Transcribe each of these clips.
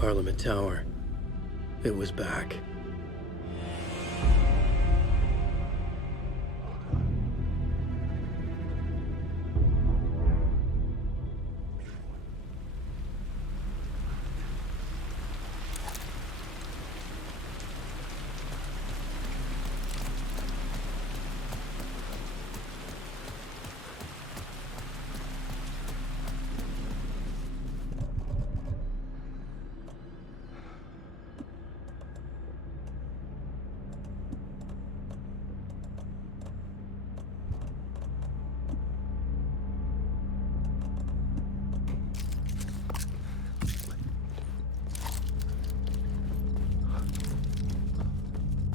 Parliament Tower. It was back.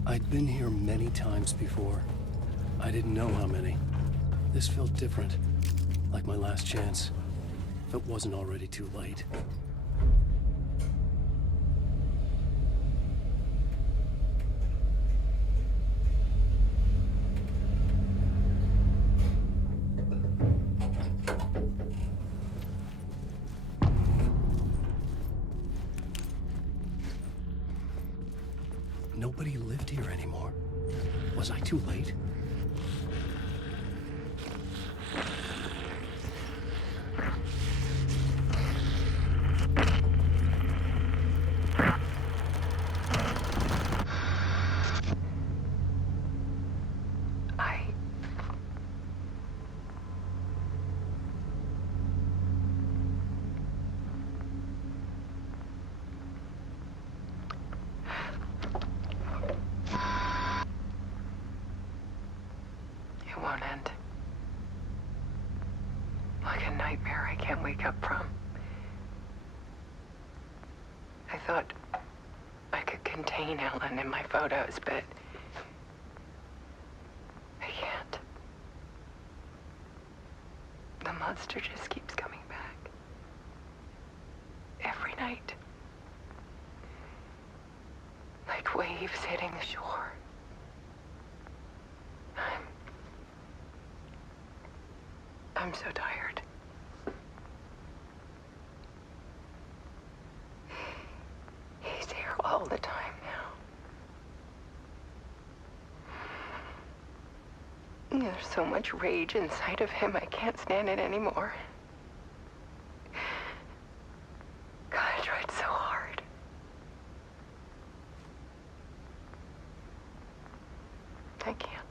I'd been here many times before. I didn't know how many. This felt different, like my last chance, if it wasn't already too late. Nobody lived here anymore. Was I too late? It won't end. Like a nightmare I can't wake up from. I thought I could contain Ellen in my photos, but I can't. The monster just keeps coming back. Every night. Like waves hitting the shore. I'm so tired. He's here all the time now. There's so much rage inside of him, I can't stand it anymore. God, I tried so hard. I can't.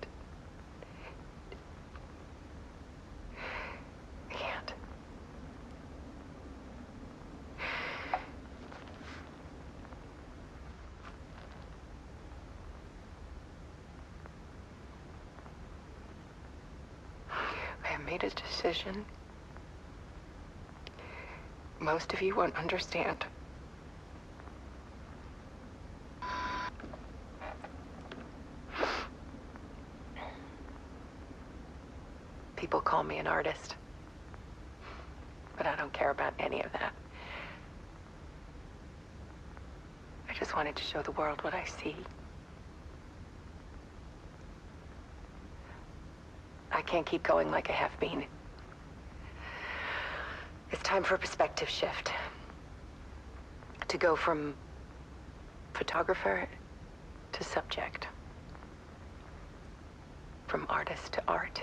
I made a decision. Most of you won't understand. People call me an artist, but I don't care about any of that. I just wanted to show the world what I see. I can't keep going like I have been. It's time for a perspective shift. To go from photographer to subject. From artist to art.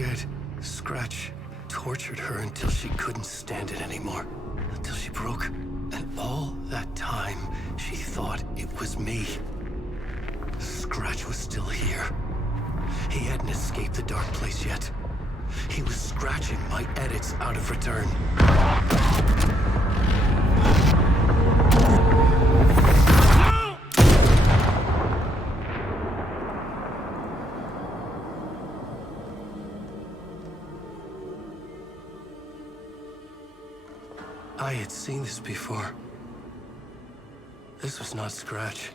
Instead, Scratch tortured her until she couldn't stand it anymore. Until she broke. And all that time, she thought it was me. Scratch was still here. He hadn't escaped the dark place yet. He was scratching my edits out of return. I had seen this before. This was not Scratch.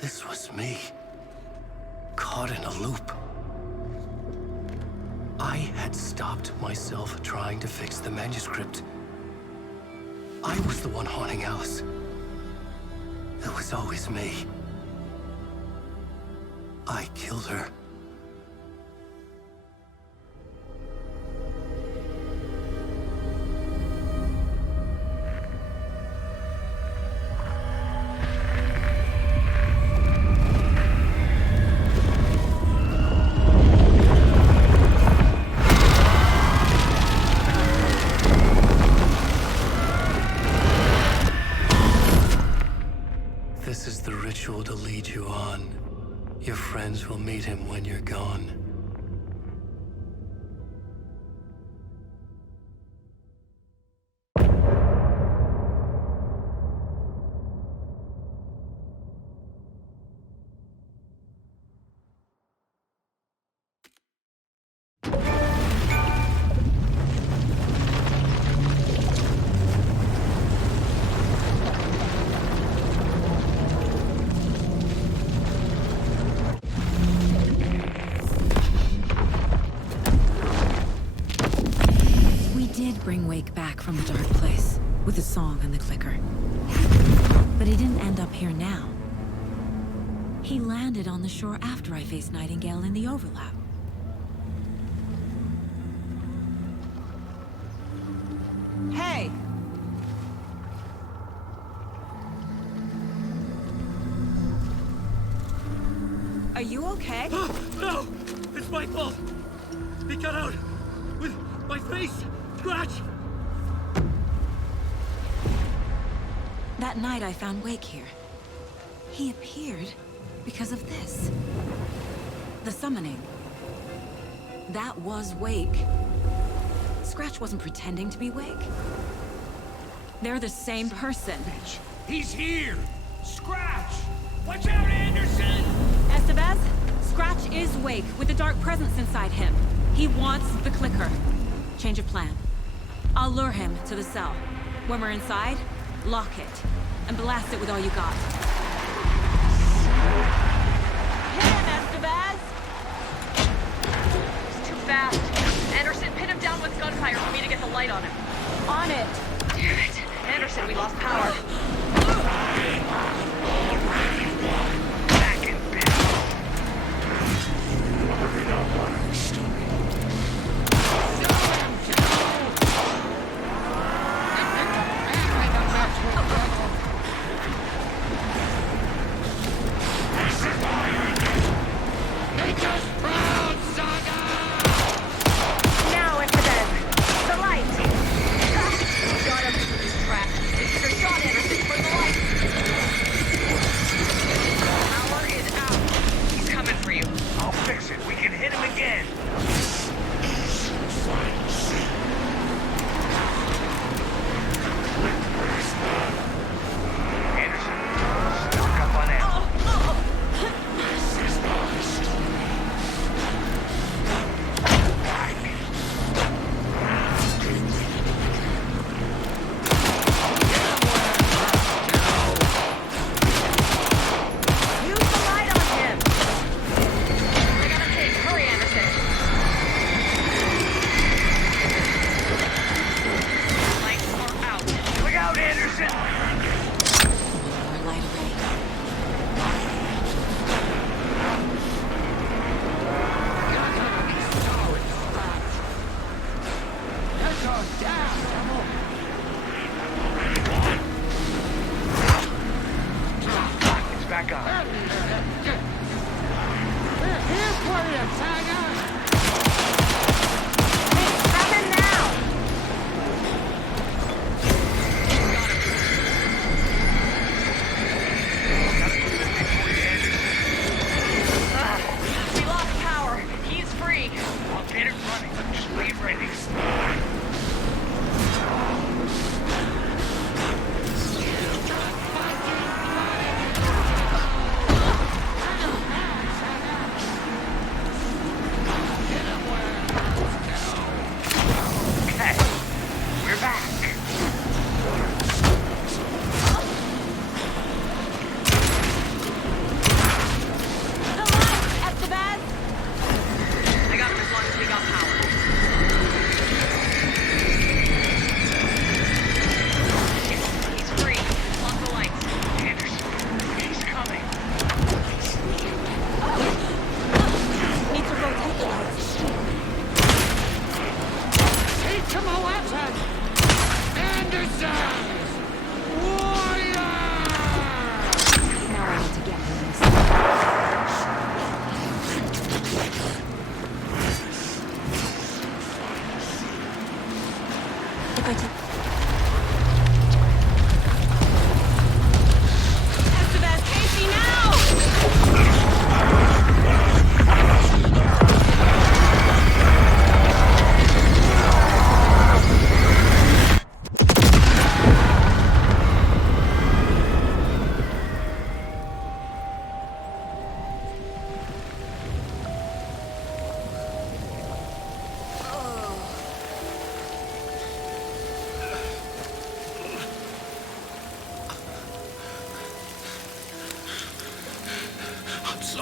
This was me. Caught in a loop. I had stopped myself trying to fix the manuscript. I was the one haunting Alice. It was always me. I killed her. This is the ritual to lead you on. Your friends will meet him when you're gone. Bring Wake back from the dark place with the song and the clicker. But he didn't end up here now. He landed on the shore after I faced Nightingale in the overlap. Hey! Are you okay? No! It's my fault! He got out! With my face! Scratch! That night I found Wake here. He appeared because of this. The summoning. That was Wake. Scratch wasn't pretending to be Wake. They're the same person. He's here! Scratch! Watch out, Anderson! Estevez, Scratch is Wake with the dark presence inside him. He wants the clicker. Change of plan. I'll lure him to the cell. When we're inside, lock it, and blast it with all you got. Hit him, Estevez! He's too fast. Anderson, pin him down with gunfire for me to get the light on him. On it! Damn it. Anderson, we lost power. Back in bed. Now, Estevez. The light. Got him. He's trapped. Your shot, Anderson, for the light. Power is out. He's coming for you. I'll fix it. We can hit him again. Anderson, stock up on ammo. Use the light on him. I got him hit. Hurry, Anderson. Lights are out. Look out, Anderson! More light away. It's back on.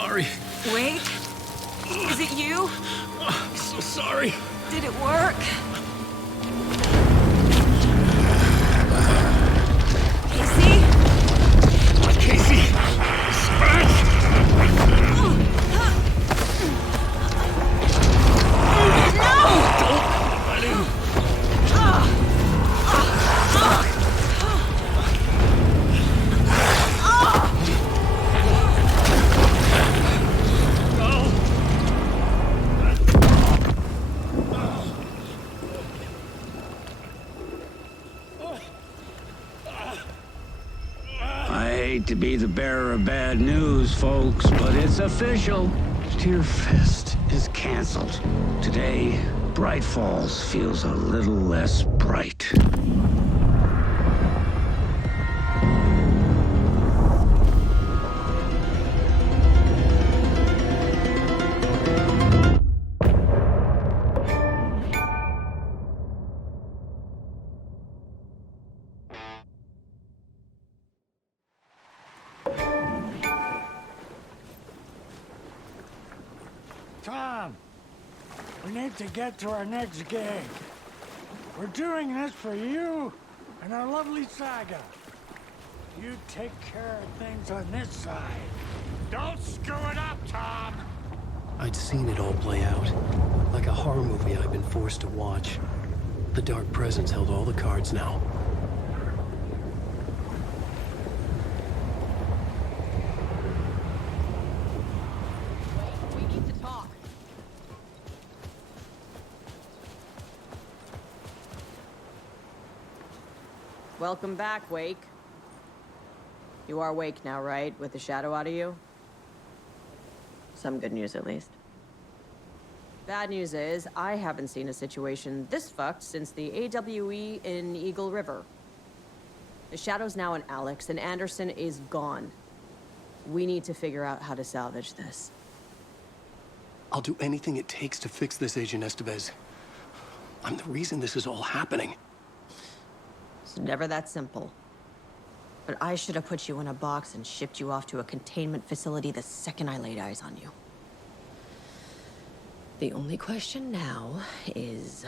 sorry. Wake? Is it you? I'm so sorry. Did it work? Casey? Casey! Scratch! I hate to be the bearer of bad news, folks, but it's official. Tear Fest is canceled. Today, Bright Falls feels a little less bright. Tom, we need to get to our next gig. We're doing this for you and our lovely saga. You take care of things on this side. Don't screw it up, Tom! I'd seen it all play out. Like a horror movie I'd been forced to watch. The Dark Presence held all the cards now. We need to talk. Welcome back, Wake. You are Wake now, right? With the shadow out of you? Some good news, at least. Bad news is, I haven't seen a situation this fucked since the AWE in Eagle River. The shadow's now in Alex, and Anderson is gone. We need to figure out how to salvage this. I'll do anything it takes to fix this, Agent Estevez. I'm the reason this is all happening. It's never that simple. But I should have put you in a box and shipped you off to a containment facility the second I laid eyes on you. The only question now is...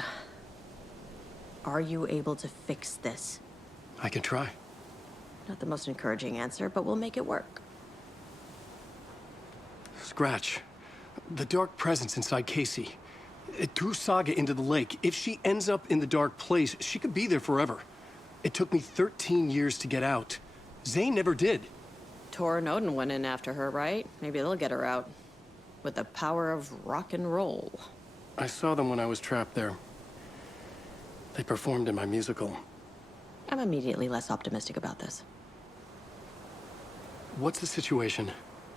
are you able to fix this? I can try. Not the most encouraging answer, but we'll make it work. Scratch. The Dark Presence inside Casey. It threw Saga into the lake. If she ends up in the Dark Place, she could be there forever. It took me 13 years to get out. Zane never did. Tor and Odin went in after her, right? Maybe they'll get her out. With the power of rock and roll. I saw them when I was trapped there. They performed in my musical. I'm immediately less optimistic about this. What's the situation?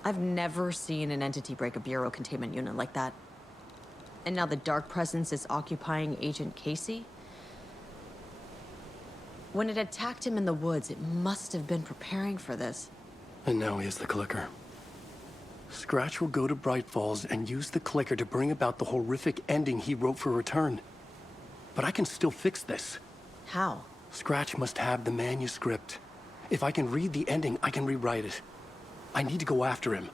I've never seen an entity break a bureau containment unit like that. And now the Dark Presence is occupying Agent Casey? When it attacked him in the woods, it must have been preparing for this. And now he has the clicker. Scratch will go to Bright Falls and use the clicker to bring about the horrific ending he wrote for Return. But I can still fix this. How? Scratch must have the manuscript. If I can read the ending, I can rewrite it. I need to go after him.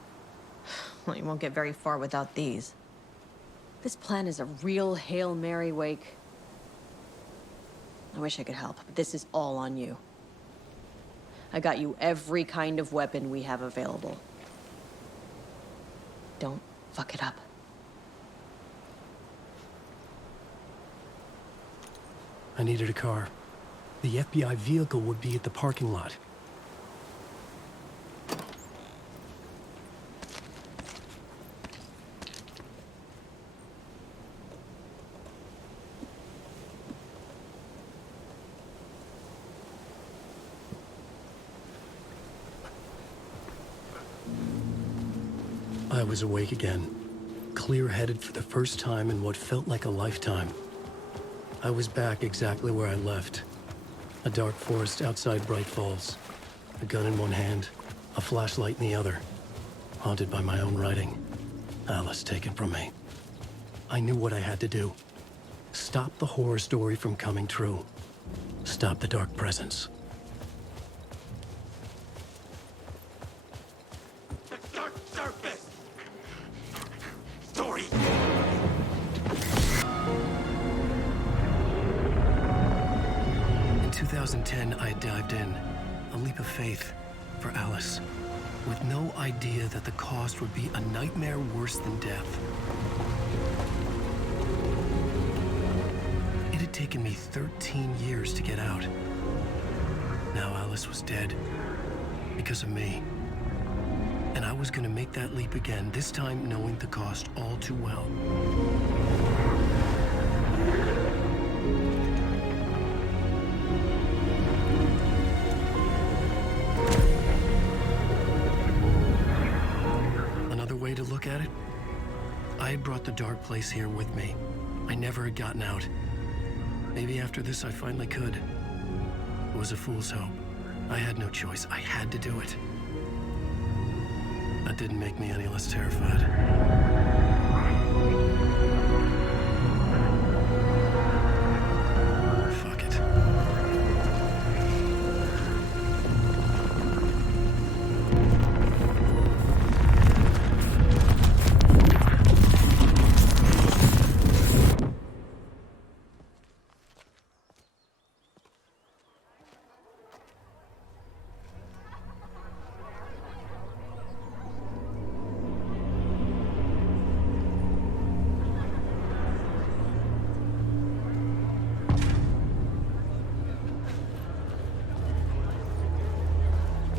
Well, you won't get very far without these. This plan is a real Hail Mary, Wake. I wish I could help, but this is all on you. I got you every kind of weapon we have available. Don't fuck it up. I needed a car. The FBI vehicle would be at the parking lot. I was awake again, clear-headed for the first time in what felt like a lifetime. I was back exactly where I left. A dark forest outside Bright Falls. A gun in one hand, a flashlight in the other. Haunted by my own writing. Alice taken from me. I knew what I had to do. Stop the horror story from coming true. Stop the Dark Presence. The Dark Surface! 2010, I dived in, a leap of faith for Alice, with no idea that the cost would be a nightmare worse than death. It had taken me 13 years to get out. Now Alice was dead, because of me. And I was gonna make that leap again, this time knowing the cost all too well. Another way to look at it, I had brought the dark place here with me. I never had gotten out. Maybe after this I finally could. It was a fool's hope. I had no choice. I had to do it. That didn't make me any less terrified. Fuck it.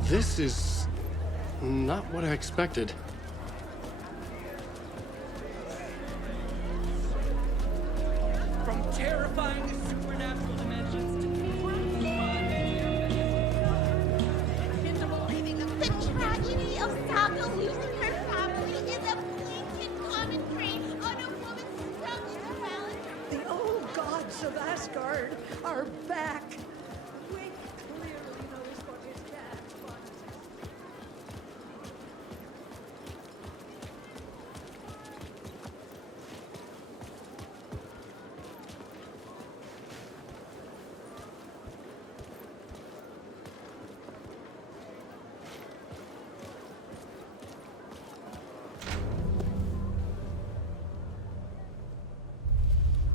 This is not what I expected. From terrifying supernatural dimensions to The tragedy of Saga losing her family is a blatant commentary on a woman's struggle to balance her. The old gods of Asgard are back. Wake clearly knows what his dad wants.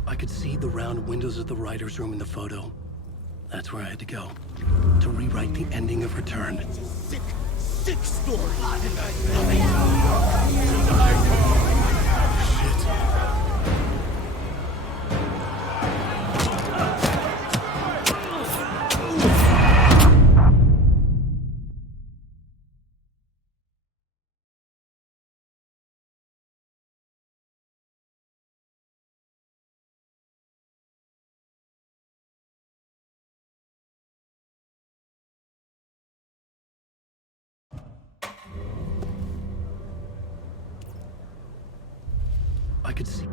I could see the round windows of the writer's room in the photo. That's where I had to go, to rewrite the ending of Return. sick story. I could see.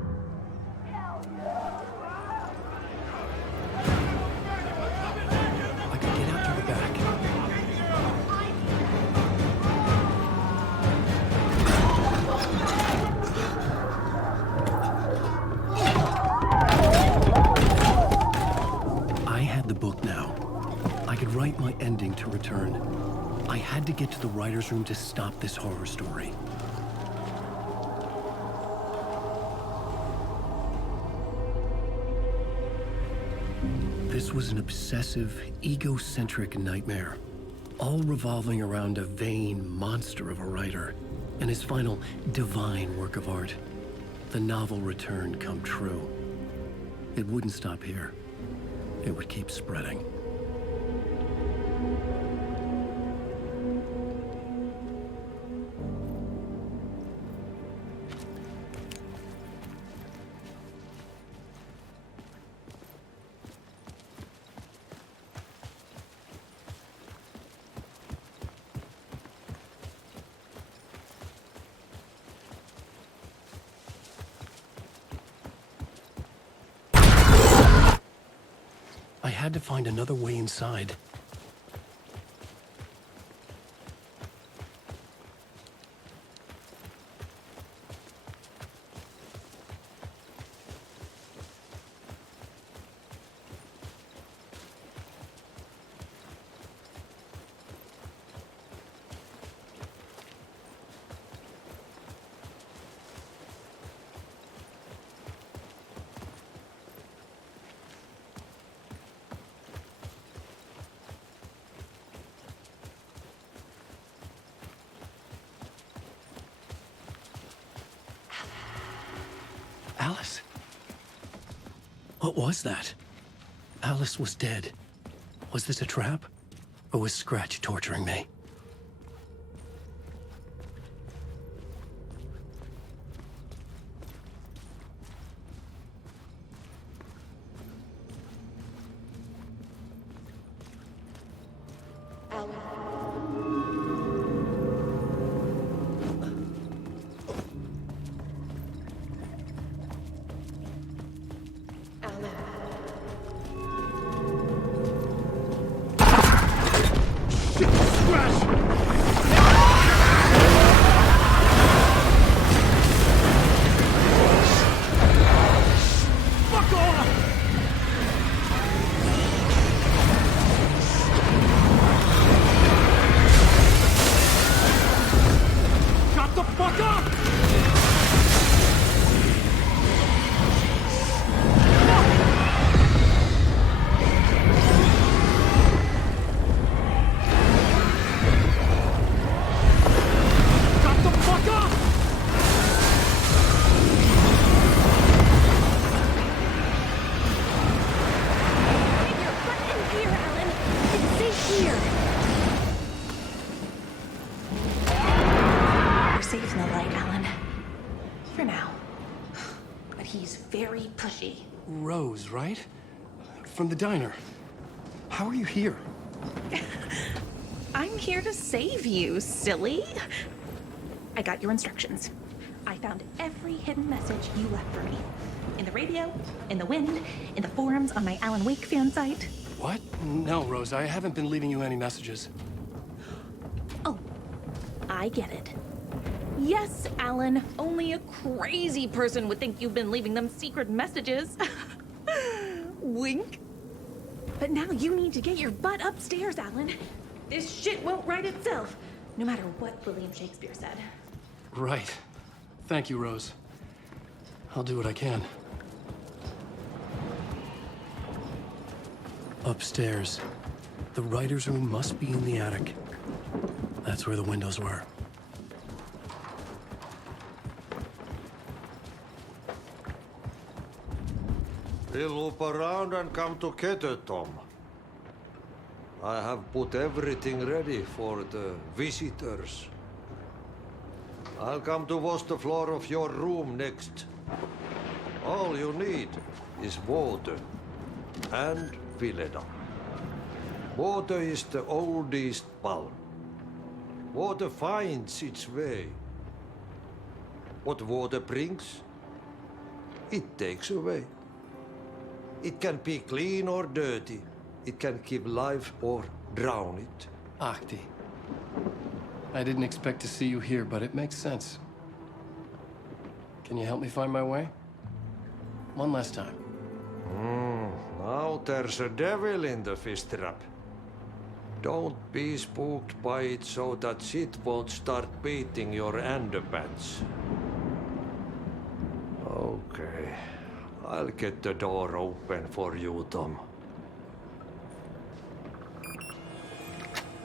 I could get out through the back. I had the book now. I could write my ending to Return. I had to get to the writer's room to stop this horror story. This was an obsessive, egocentric nightmare, all revolving around a vain monster of a writer and his final divine work of art, the novel Return come true. It wouldn't stop here. It would keep spreading. I had to find another way inside. Alice. What was that? Alice was dead. Was this a trap? Or was Scratch torturing me? Rose, right? From the diner. How are you here? I'm here to save you, silly. I got your instructions. I found every hidden message you left for me. In the radio, in the wind, in the forums on my Alan Wake fan site. What? No, Rose, I haven't been leaving you any messages. Oh, I get it. Yes, Alan, only a crazy person would think you've been leaving them secret messages. Wink. But now you need to get your butt upstairs, Alan. This shit won't right itself, no matter what William Shakespeare said. Right. Thank you, Rose. I'll do what I can. Upstairs. The writer's room must be in the attic. That's where the windows were. We'll loop around and come together, Tom. I have put everything ready for the visitors. I'll come to wash the floor of your room next. All you need is water and Vileda. Water is the oldest bulb. Water finds its way. What water brings, it takes away. It can be clean or dirty. It can give life or drown it. Ahti. I didn't expect to see you here, but it makes sense. Can you help me find my way? One last time. Now there's a devil in the fish trap. Don't be spooked by it so that shit won't start beating your underpants. Okay. I'll get the door open for you, Tom.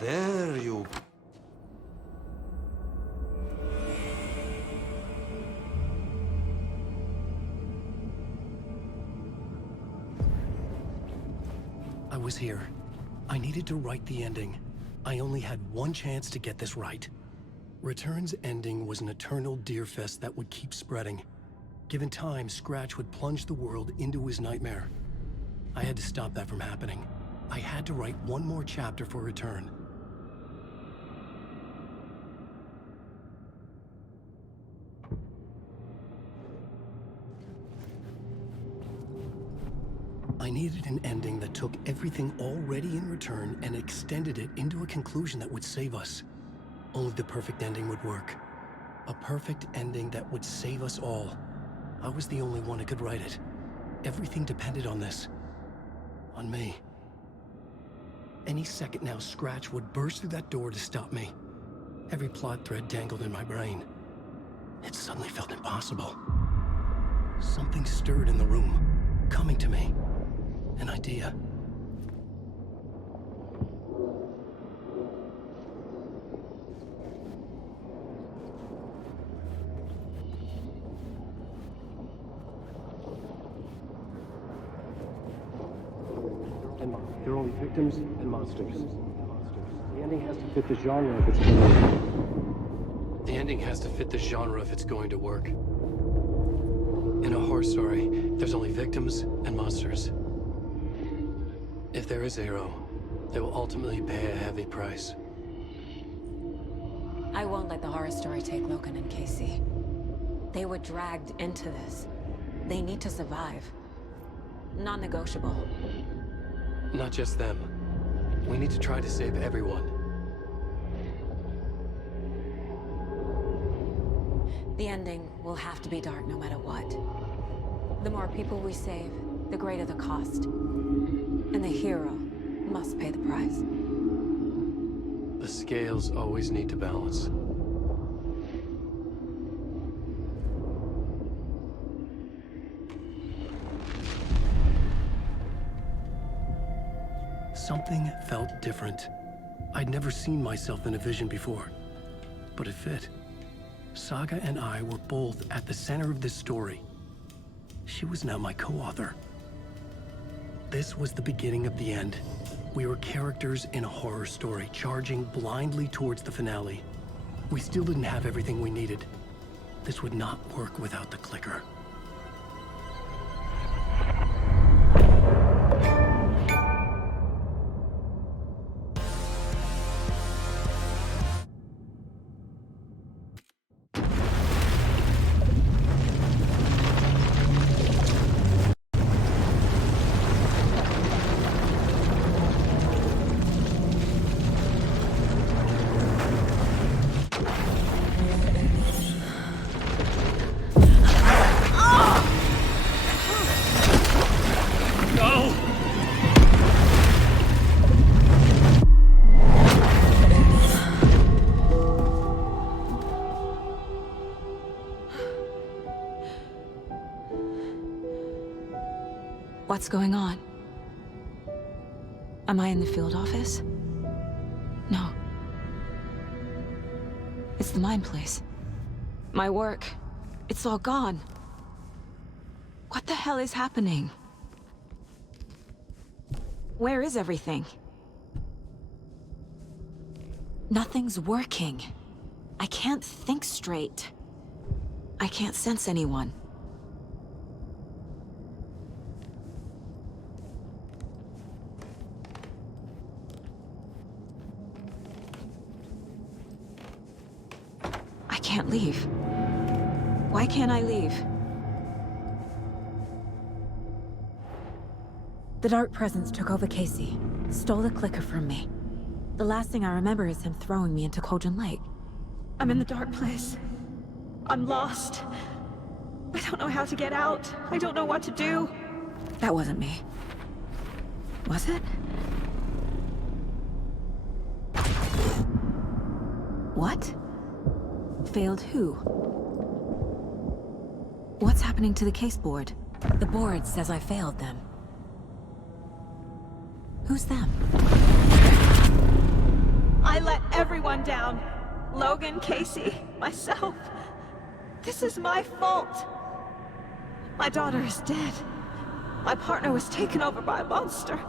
There you go. I was here. I needed to write the ending. I only had one chance to get this right. Return's ending was an eternal deerfest that would keep spreading. Given time, Scratch would plunge the world into his nightmare. I had to stop that from happening. I had to write one more chapter for Return. I needed an ending that took everything already in Return and extended it into a conclusion that would save us. Only the perfect ending would work. A perfect ending that would save us all. I was the only one who could write it. Everything depended on this. On me. Any second now, Scratch would burst through that door to stop me. Every plot thread dangled in my brain. It suddenly felt impossible. Something stirred in the room, coming to me. An idea. are only victims and monsters. The ending has to fit the genre if it's going to work. The ending has to fit the genre if it's going to work. In a horror story, there's only victims and monsters. If there is a hero, they will ultimately pay a heavy price. I won't let the horror story take Logan and Casey. They were dragged into this. They need to survive. Non-negotiable. Not just them. We need to try to save everyone. The ending will have to be dark no matter what. The more people we save, the greater the cost. And the hero must pay the price. The scales always need to balance. Something felt different. I'd never seen myself in a vision before, but it fit. Saga and I were both at the center of this story. She was now my co-author. This was the beginning of the end. We were characters in a horror story, charging blindly towards the finale. We still didn't have everything we needed. This would not work without the clicker. What's going on? Am I in the field office? No. It's the mine place. My work. It's all gone. What the hell is happening? Where is everything? Nothing's working. I can't think straight. I can't sense anyone. I can't leave. Why can't I leave? The dark presence took over Casey, stole the clicker from me. The last thing I remember is him throwing me into Cauldron Lake. I'm in the dark place. I'm lost. I don't know how to get out. I don't know what to do. That wasn't me. Was it? What? Failed who? What's happening to the case board? The board says I failed them. Who's them? I let everyone down. Logan, Casey, myself. This is my fault. My daughter is dead. My partner was taken over by a monster.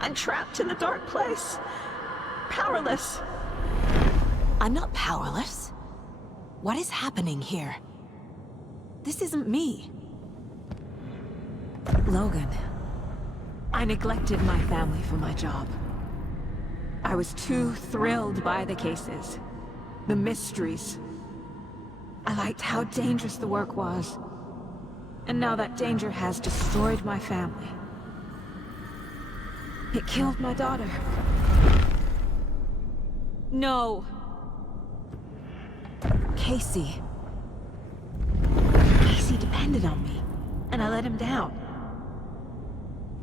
I'm trapped in the dark place. Powerless. I'm not powerless. What is happening here? This isn't me. Logan. I neglected my family for my job. I was too thrilled by the cases, the mysteries. I liked how dangerous the work was. And now that danger has destroyed my family. It killed my daughter. No. Casey. Casey depended on me, and I let him down.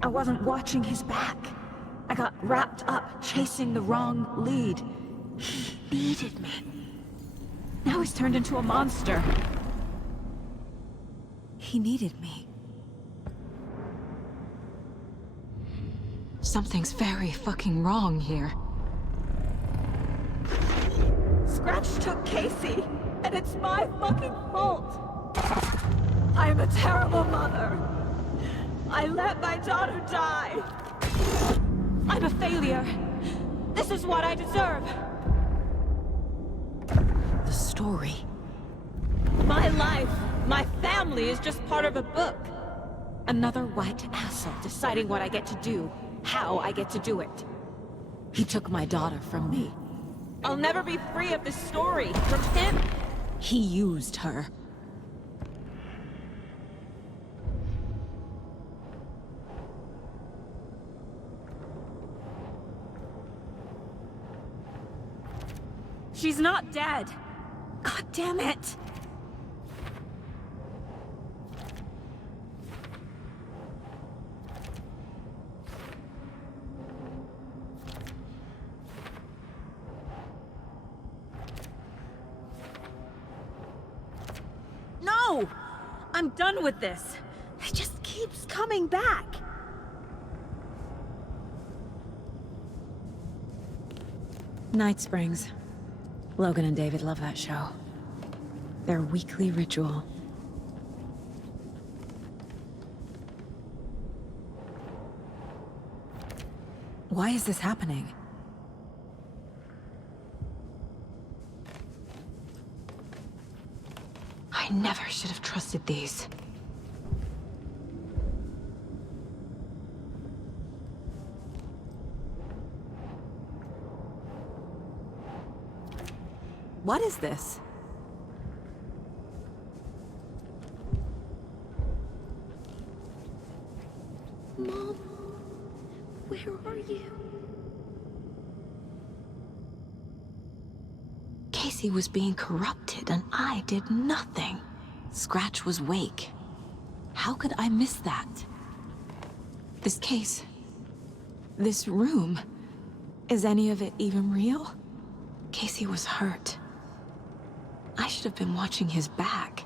I wasn't watching his back. I got wrapped up chasing the wrong lead. He needed me. Now he's turned into a monster. He needed me. Something's very fucking wrong here. Scratch took Casey, and it's my fucking fault. I'm a terrible mother. I let my daughter die. I'm a failure. This is what I deserve. The story. My life, my family is just part of a book. Another white asshole deciding what I get to do, how I get to do it. He took my daughter from me. I'll never be free of this story. From him, he used her. She's not dead. God damn it. No! I'm done with this. It just keeps coming back. Night Springs. Logan and David love that show. Their weekly ritual. Why is this happening? I never should have trusted these. What is this? Mom, where are you? Casey was being corrupted and I did nothing. Scratch was Wake. How could I miss that? This case, this room, is any of it even real? Casey was hurt. I should have been watching his back.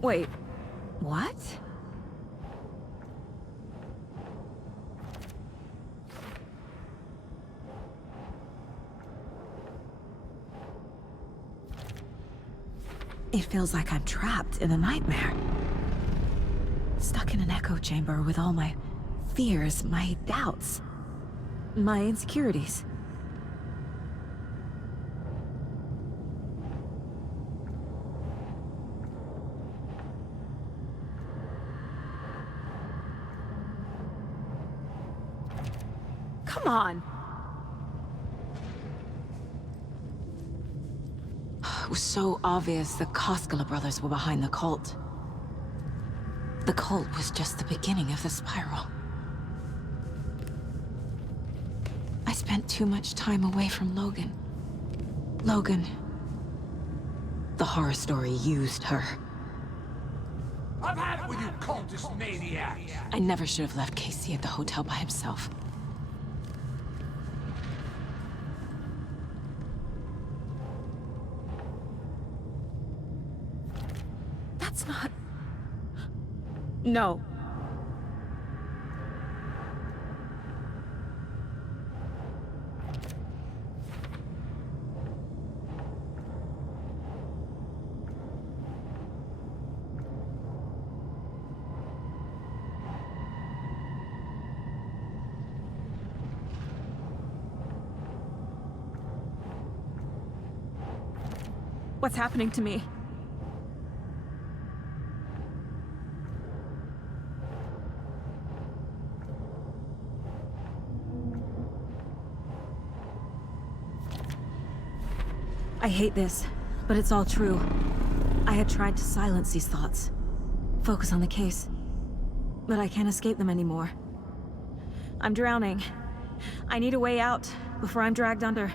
Wait, what? It feels like I'm trapped in a nightmare. Stuck in an echo chamber with all my fears, my doubts, my insecurities. Come on! It was so obvious the Koskela brothers were behind the cult. The cult was just the beginning of the spiral. I spent too much time away from Logan. Logan. The horror story used her. I've had it with you cultist maniacs! I never should have left Casey at the hotel by himself. That's not... No. What's happening to me? I hate this, but it's all true. I had tried to silence these thoughts, focus on the case, but I can't escape them anymore. I'm drowning. I need a way out before I'm dragged under.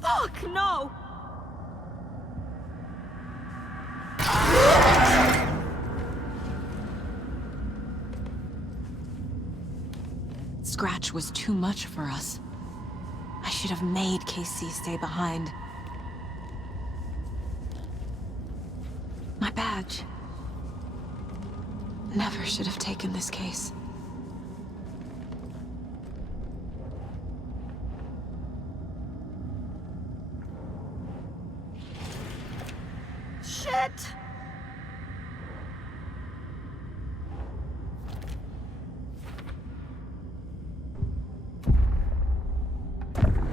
Fuck, no! Scratch was too much for us. I should have made Casey stay behind. My badge. never should have taken this case. Shit!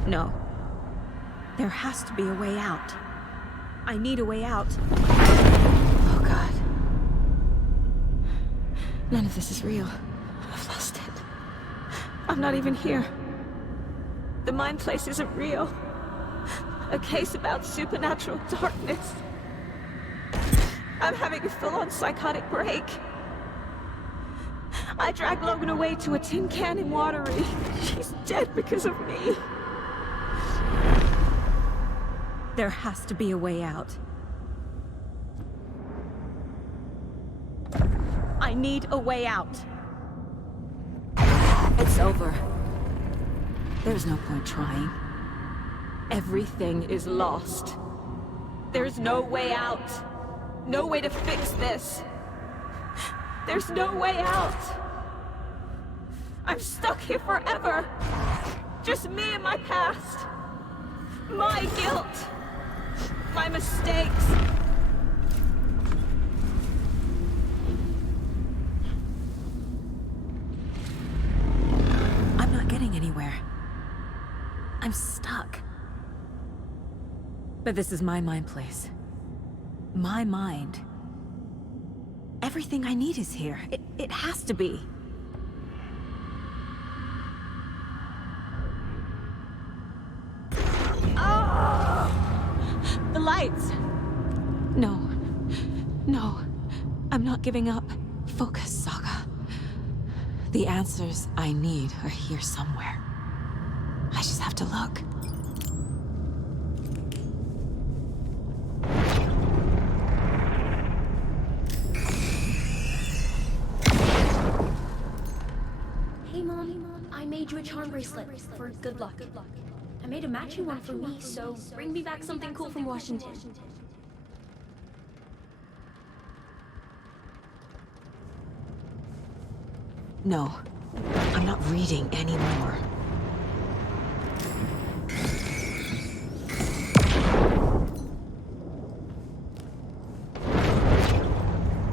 No. There has to be a way out. I need a way out. Oh, God. None of this is real. I've lost it. I'm not even here. The mind place isn't real. A case about supernatural darkness. I'm having a full-on psychotic break. I dragged Logan away to a tin can in Watery. She's dead because of me. There has to be a way out. I need a way out. It's over. There's no point trying. Everything is lost. There's no way out. No way to fix this. There's no way out. I'm stuck here forever. Just me and my past. My guilt. My mistakes. I'm not getting anywhere. I'm stuck. But this is my mind place. My mind. Everything I need is here. It has to be. The lights! No. No. I'm not giving up. Focus, Saga. The answers I need are here somewhere. I just have to look. Hey, Mom. I made you a charm bracelet for good luck. I made a matching one for me, so bring me back something cool from Washington. No. I'm not reading anymore.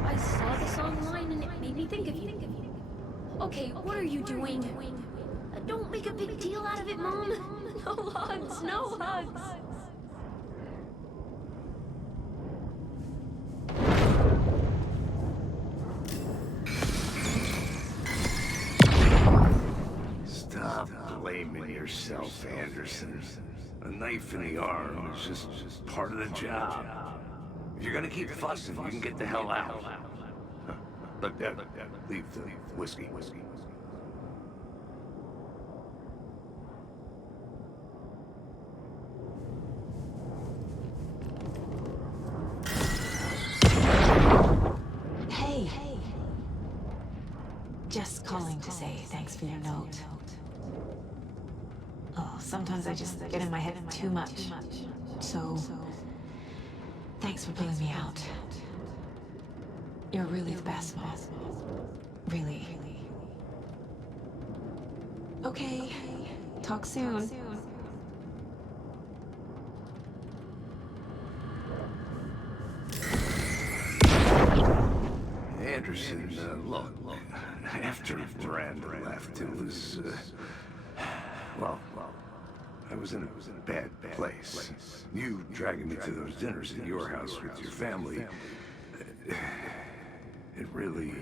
I saw this online and it made me think of you. Okay, what are you doing? Don't make a big deal out of it, Mom. No hugs, no hugs. Stop blaming yourself, Anderson. A knife in the arm is just part of the job. If you're gonna keep fussing, you can get the hell out. But leave the whiskey. Hey. Just calling to say thanks for your note. Oh, sometimes I just get in my head too much. So, thanks for pulling me out. You're really the best, Mom. Really. Okay. Talk soon. Anderson, look, after Miranda left, it was, well, I was in a bad place. You dragging me to those dinners at your house with your family, it really,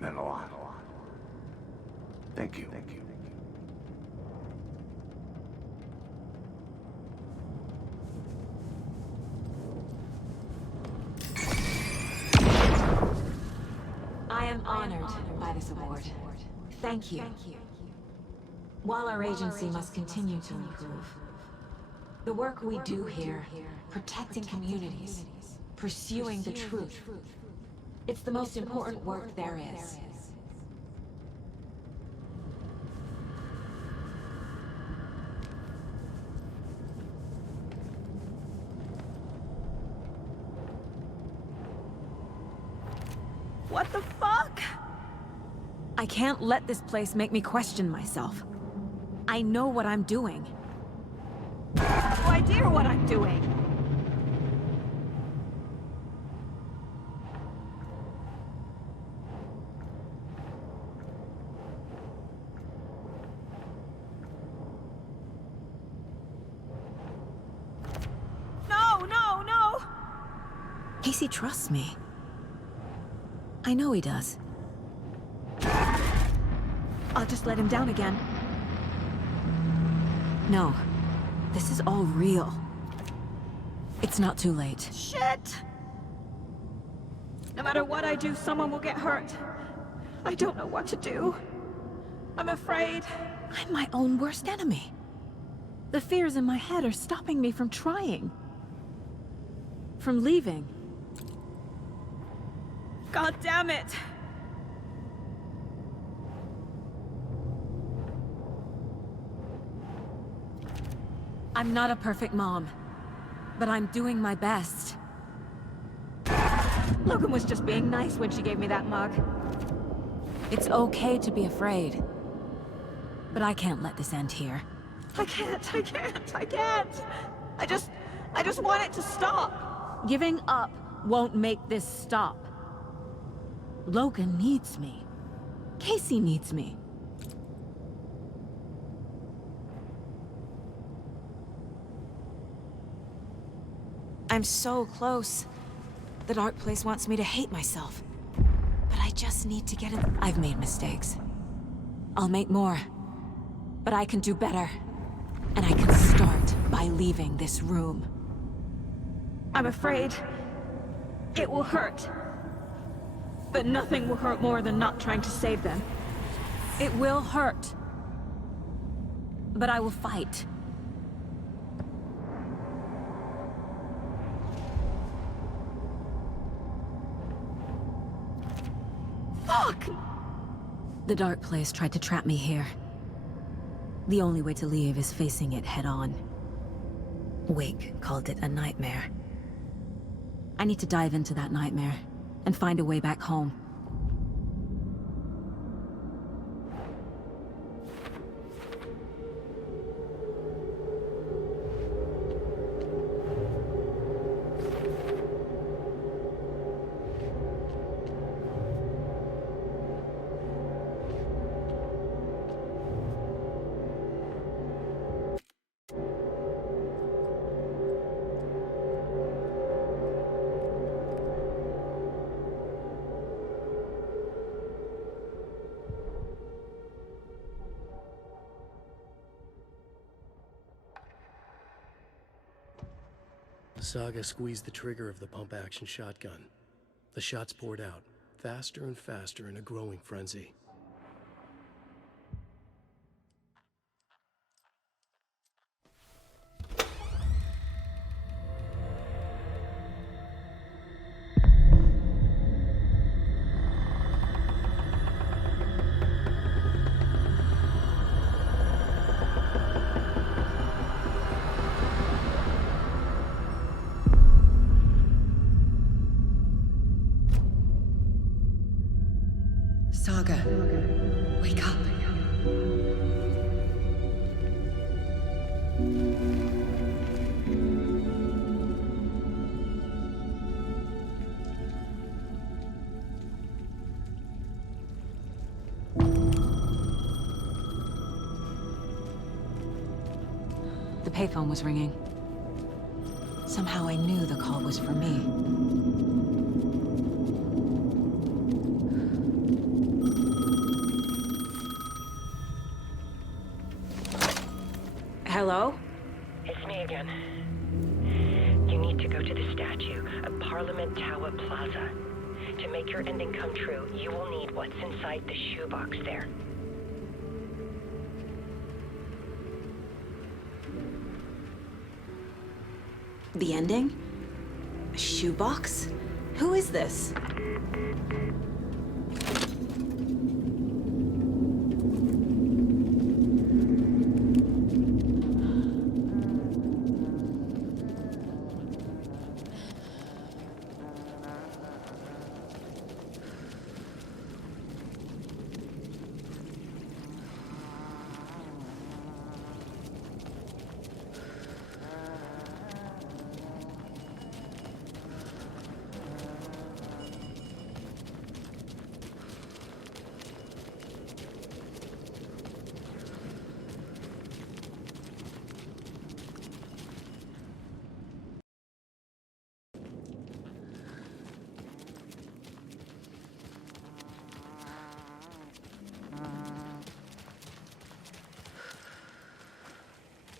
meant a lot. Thank you. I am honored by this award. Thank you. While our agency must continue to improve, the work we do here, protecting communities, pursuing the truth, it's the most important work there is. What the fuck? I can't let this place make me question myself. I know what I'm doing. I have no idea what I'm doing. No! Casey trusts me. I know he does. I'll just let him down again. No. This is all real. It's not too late. Shit! No matter what I do, someone will get hurt. I don't know what to do. I'm afraid. I'm my own worst enemy. The fears in my head are stopping me from trying. From leaving. God damn it! I'm not a perfect mom, but I'm doing my best. Logan was just being nice when she gave me that mug. It's okay to be afraid. But I can't let this end here. I can't! I just want it to stop! Giving up won't make this stop. Logan needs me. Casey needs me. I'm so close. The dark place wants me to hate myself. But I just need to get it. I've made mistakes. I'll make more. But I can do better. And I can start by leaving this room. I'm afraid it will hurt. But nothing will hurt more than not trying to save them. It will hurt. But I will fight. Fuck! The dark place tried to trap me here. The only way to leave is facing it head-on. Wake called it a nightmare. I need to dive into that nightmare and find a way back home. Saga squeezed the trigger of the pump-action shotgun. The shots poured out, faster and faster in a growing frenzy. Saga, wake up. The payphone was ringing. Somehow I knew the call was for me. Hello? It's me again. You need to go to the statue of Parliament Tower Plaza. To make your ending come true, you will need what's inside the shoebox there. The ending? A shoebox? Who is this?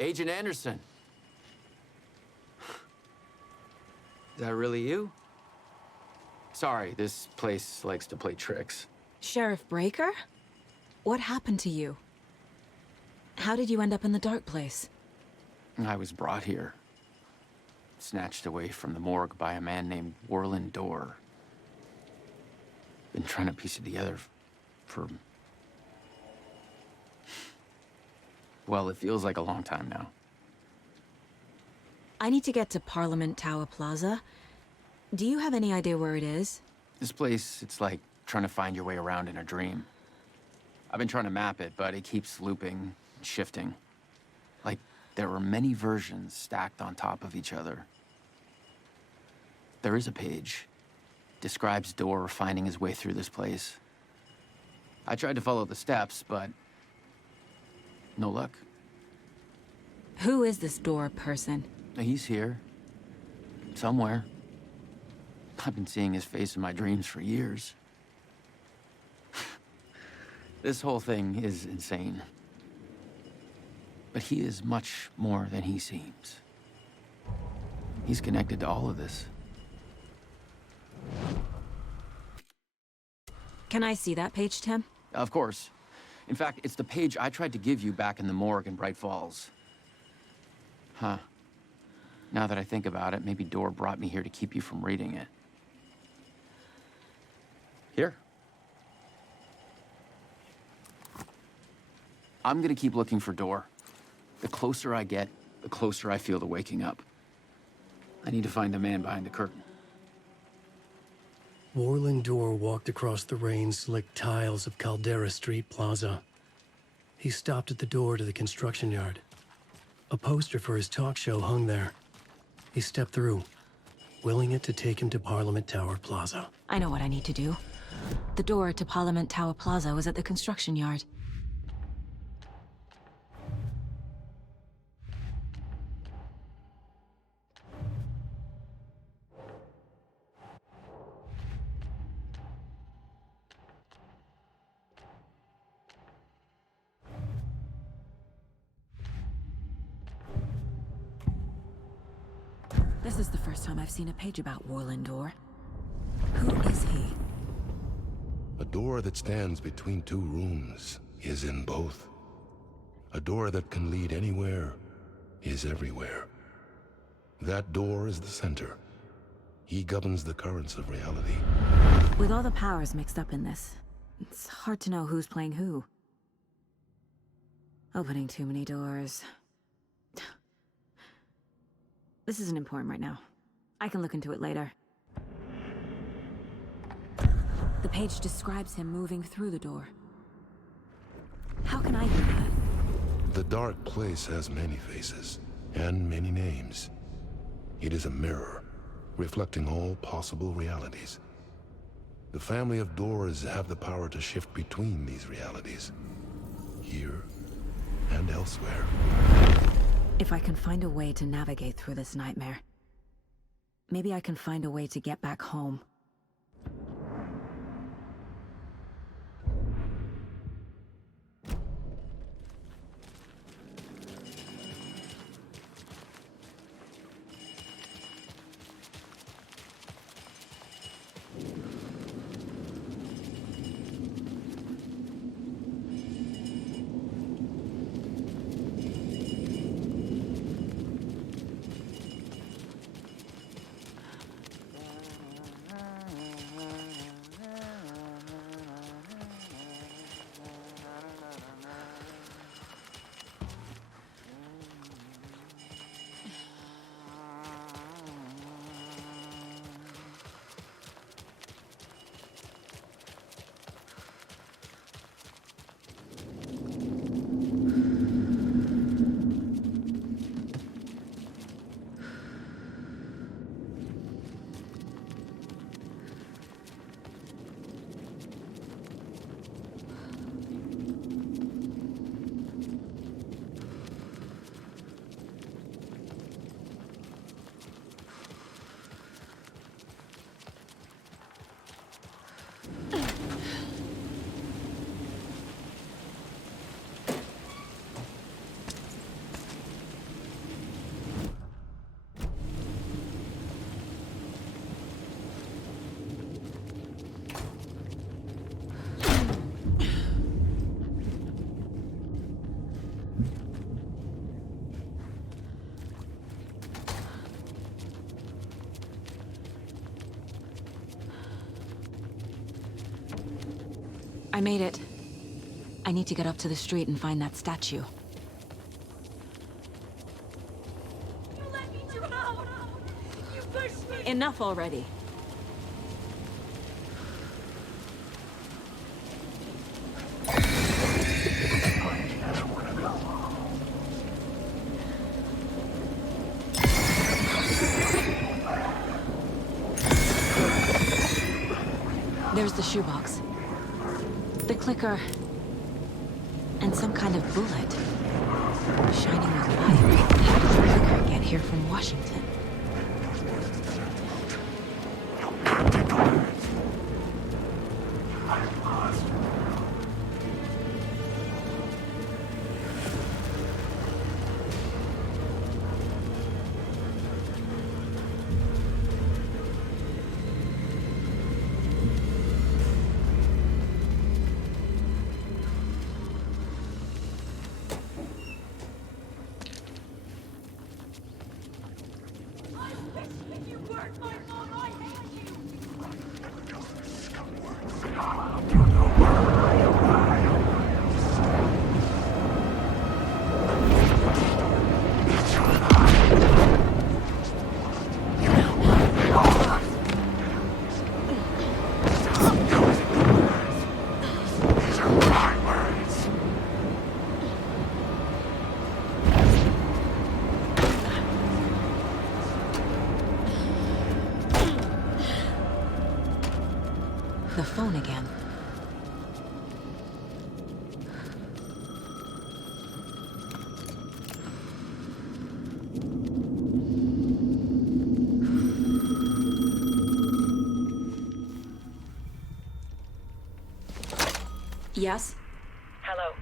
Agent Anderson. Is that really you? Sorry, this place likes to play tricks. Sheriff Breaker? What happened to you? How did you end up in the dark place? I was brought here. Snatched away from the morgue by a man named Warland Dorr. Been trying to piece it together for... well, it feels like a long time now. I need to get to Parliament Tower Plaza. Do you have any idea where it is? This place, it's like trying to find your way around in a dream. I've been trying to map it, but it keeps looping and shifting. Like there are many versions stacked on top of each other. There is a page. Describes Dorr finding his way through this place. I tried to follow the steps, but no luck. Who is this Dorr person? He's here. Somewhere. I've been seeing his face in my dreams for years. This whole thing is insane. But he is much more than he seems. He's connected to all of this. Can I see that page, Tim? Of course. In fact, it's the page I tried to give you back in the morgue in Bright Falls. Huh. Now that I think about it, maybe Dorr brought me here to keep you from reading it. Here. I'm gonna keep looking for Dorr. The closer I get, the closer I feel to waking up. I need to find the man behind the curtain. Warland Dorr walked across the rain-slicked tiles of Caldera Street Plaza. He stopped at the door to the construction yard. A poster for his talk show hung there. He stepped through, willing it to take him to Parliament Tower Plaza. I know what I need to do. The door to Parliament Tower Plaza was at the construction yard. This is the first time I've seen a page about Warland Dorr. Who is he? A door that stands between two rooms is in both. A door that can lead anywhere is everywhere. That door is the center. He governs the currents of reality. With all the powers mixed up in this, it's hard to know who's playing who. Opening too many doors. This isn't important right now. I can look into it later. The page describes him moving through the door. How can I do that? The dark place has many faces and many names. It is a mirror, reflecting all possible realities. The family of Doors have the power to shift between these realities, here and elsewhere. If I can find a way to navigate through this nightmare, maybe I can find a way to get back home. I made it. I need to get up to the street and find that statue. You let me drown! You pushed me! Enough already. There's the shoebox. The clicker. And some kind of bullet. Shining with light. How did the clicker get here from Washington? The phone again. Yes? Hello.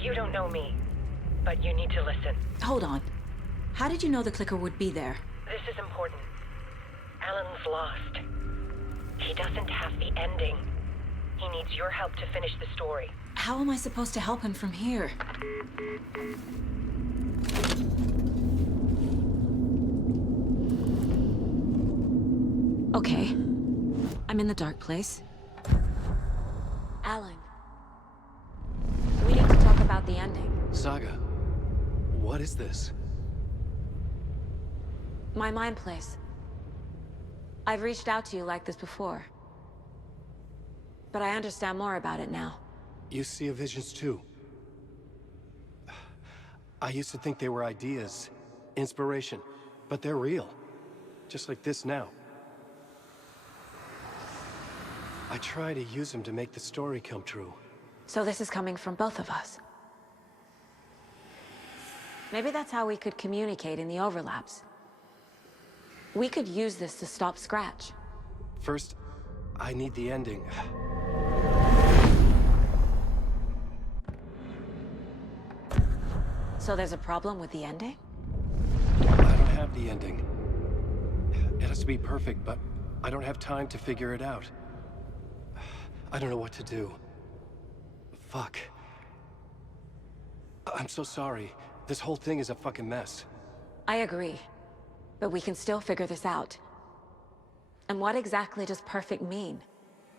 You don't know me, but you need to listen. Hold on. How did you know the clicker would be there? This is important. Alan's lost. He doesn't have the ending. He needs your help to finish the story. How am I supposed to help him from here? Okay. I'm in the dark place. Alan. We need to talk about the ending. Saga, what is this? My mind place. I've reached out to you like this before. But I understand more about it now. You see visions too. I used to think they were ideas, inspiration, but they're real. Just like this now. I try to use them to make the story come true. So this is coming from both of us. Maybe that's how we could communicate in the overlaps. We could use this to stop Scratch. First, I need the ending. So there's a problem with the ending? I don't have the ending. It has to be perfect, but I don't have time to figure it out. I don't know what to do. Fuck. I'm so sorry. This whole thing is a fucking mess. I agree. But we can still figure this out. And what exactly does perfect mean?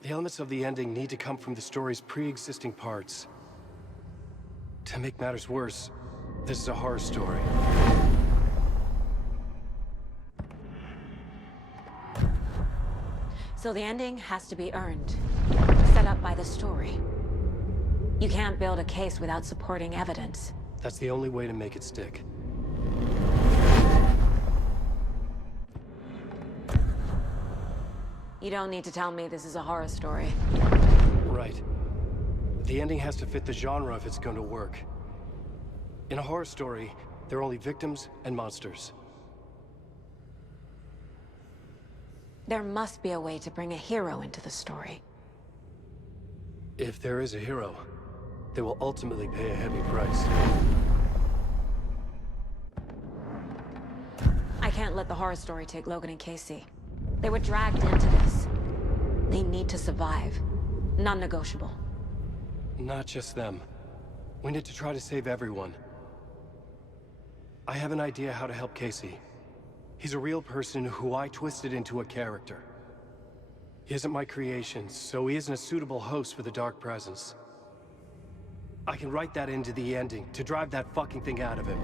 The elements of the ending need to come from the story's pre-existing parts. To make matters worse, this is a horror story. So the ending has to be earned. Set up by the story. You can't build a case without supporting evidence. That's the only way to make it stick. You don't need to tell me this is a horror story. Right. The ending has to fit the genre if it's going to work. In a horror story, there are only victims and monsters. There must be a way to bring a hero into the story. If there is a hero, they will ultimately pay a heavy price. I can't let the horror story take Logan and Casey. They were dragged into this. They need to survive. Non-negotiable. Not just them. We need to try to save everyone. I have an idea how to help Casey. He's a real person who I twisted into a character. He isn't my creation, so he isn't a suitable host for the Dark Presence. I can write that into the ending to drive that fucking thing out of him.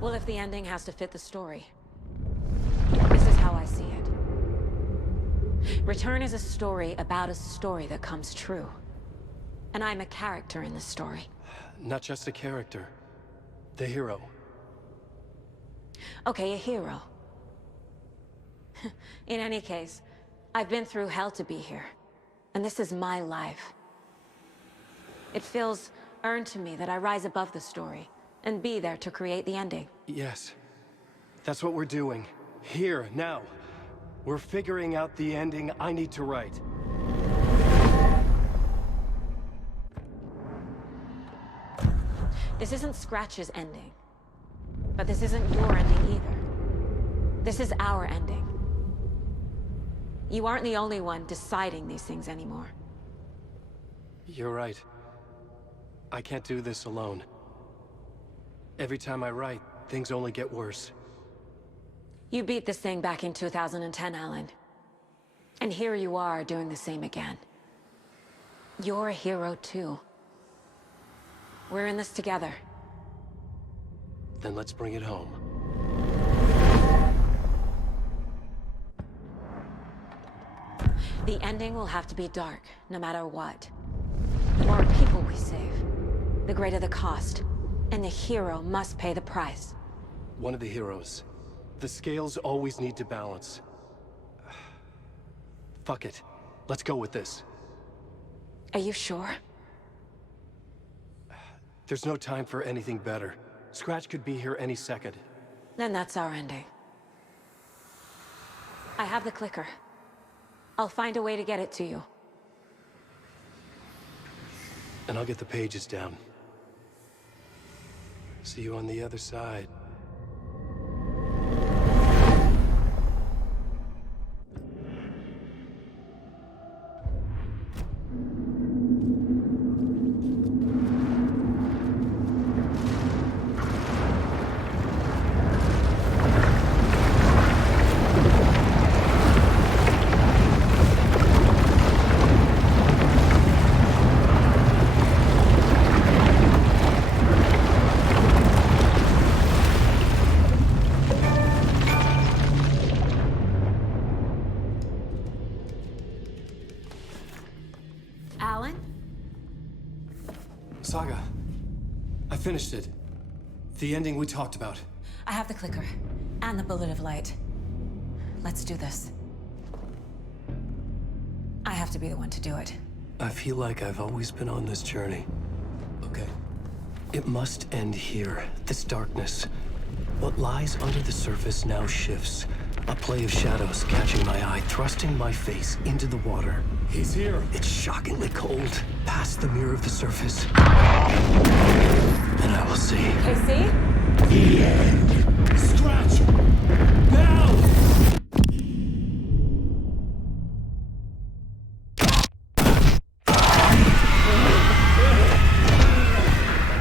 Well, if the ending has to fit the story, this is how I see it. Return is a story about a story that comes true. And I'm a character in this story. Not just a character. The hero. Okay, a hero. In any case, I've been through hell to be here. And this is my life. It feels earned to me that I rise above the story and be there to create the ending. Yes. That's what we're doing. Here, now. We're figuring out the ending I need to write. This isn't Scratch's ending. But this isn't your ending either. This is our ending. You aren't the only one deciding these things anymore. You're right. I can't do this alone. Every time I write, things only get worse. You beat this thing back in 2010, Alan. And here you are doing the same again. You're a hero too. We're in this together. Then let's bring it home. The ending will have to be dark, no matter what. The more people we save, the greater the cost. And the hero must pay the price. One of the heroes. The scales always need to balance. Fuck it. Let's go with this. Are you sure? There's no time for anything better. Scratch could be here any second. Then that's our ending. I have the clicker. I'll find a way to get it to you. And I'll get the pages down. See you on the other side. Saga, I finished it. The ending we talked about. I have the clicker, and the bullet of light. Let's do this. I have to be the one to do it. I feel like I've always been on this journey. Okay. It must end here, this darkness. What lies under the surface now shifts. A play of shadows catching my eye, thrusting my face into the water. He's here. It's shockingly cold, past the mirror of the surface. And I will see. KC? The end. Scratch! Now!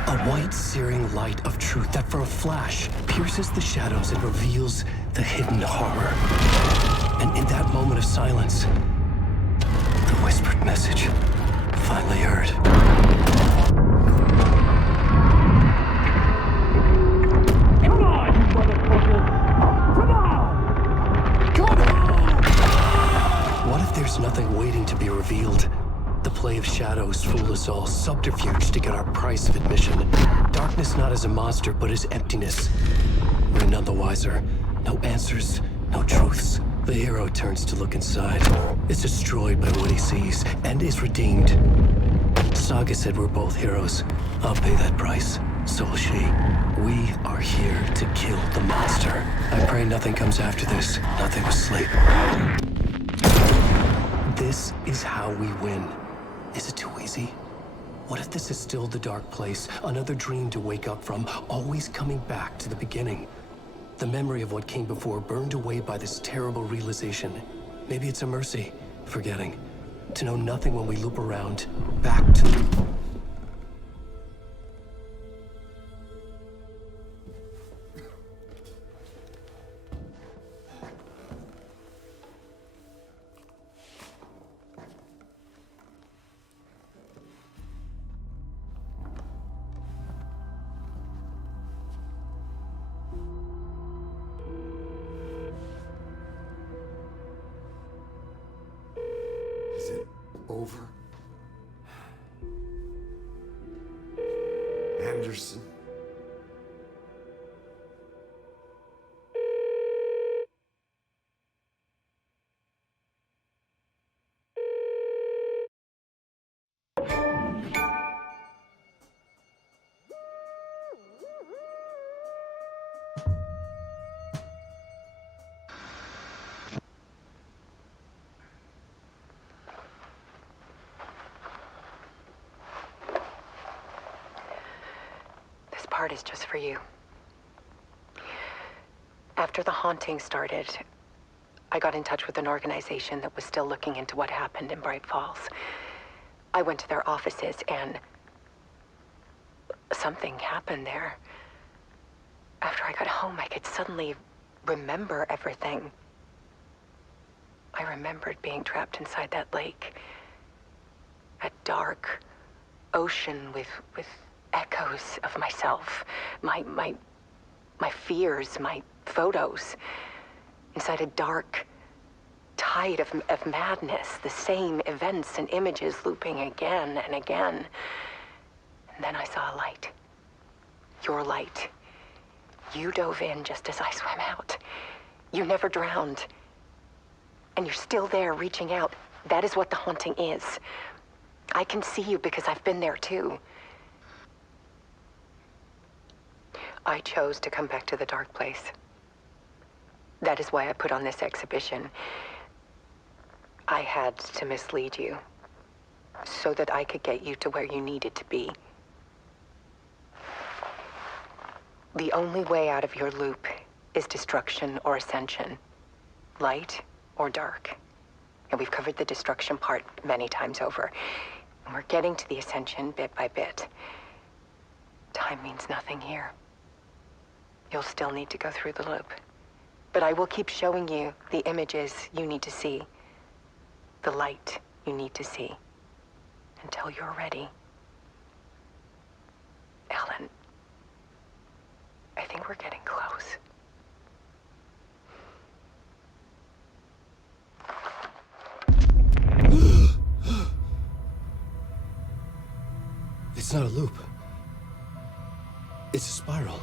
A white, searing light of truth that for a flash pierces the shadows and reveals the hidden horror. And in that moment of silence, the whispered message finally heard. Come on, you motherfucker! Come on! Come on! What if there's nothing waiting to be revealed? The play of shadows fool us all, subterfuge to get our price of admission. Darkness not as a monster, but as emptiness. We're none the wiser. No answers, no truths. The hero turns to look inside. Is destroyed by what he sees, and is redeemed. Saga said we're both heroes. I'll pay that price. So will she. We are here to kill the monster. I pray nothing comes after this. Nothing but sleep. This is how we win. Is it too easy? What if this is still the dark place? Another dream to wake up from, always coming back to the beginning. The memory of what came before burned away by this terrible realization. Maybe it's a mercy, forgetting. To know nothing when we loop around, back to... over. Anderson. This part is just for you. After the haunting started, I got in touch with an organization that was still looking into what happened in Bright Falls. I went to their offices and something happened there. After I got home, I could suddenly remember everything. I remembered being trapped inside that lake. A dark ocean with echoes of myself. My fears, my photos. Inside a dark tide of madness. The same events and images looping again and again. And then I saw a light. Your light. You dove in just as I swam out. You never drowned. And you're still there reaching out. That is what the haunting is. I can see you because I've been there too. I chose to come back to the dark place. That is why I put on this exhibition. I had to mislead you so that I could get you to where you needed to be. The only way out of your loop is destruction or ascension, light or dark. And we've covered the destruction part many times over. And we're getting to the ascension bit by bit. Time means nothing here. You'll still need to go through the loop. But I will keep showing you the images you need to see, the light you need to see, until you're ready. Ellen, I think we're getting close. It's not a loop. It's a spiral.